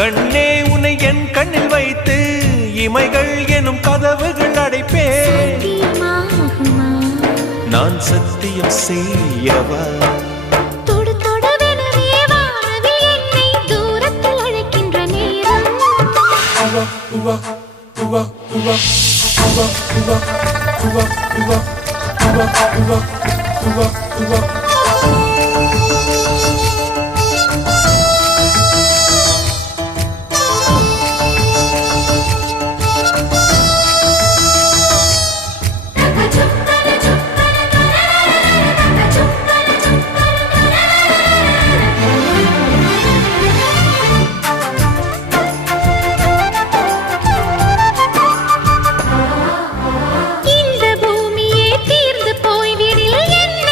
கண்ணே உன்னை என் கண்ணில் வைத்து இமைகள் எனும் கதவுகள் அடைப்பேன். நான் சத்தியம் செய்யவா? தொடு தொடுவெனவே வானவில் என்னை தூரத்தில் அழைக்கின்ற நேரம். உவா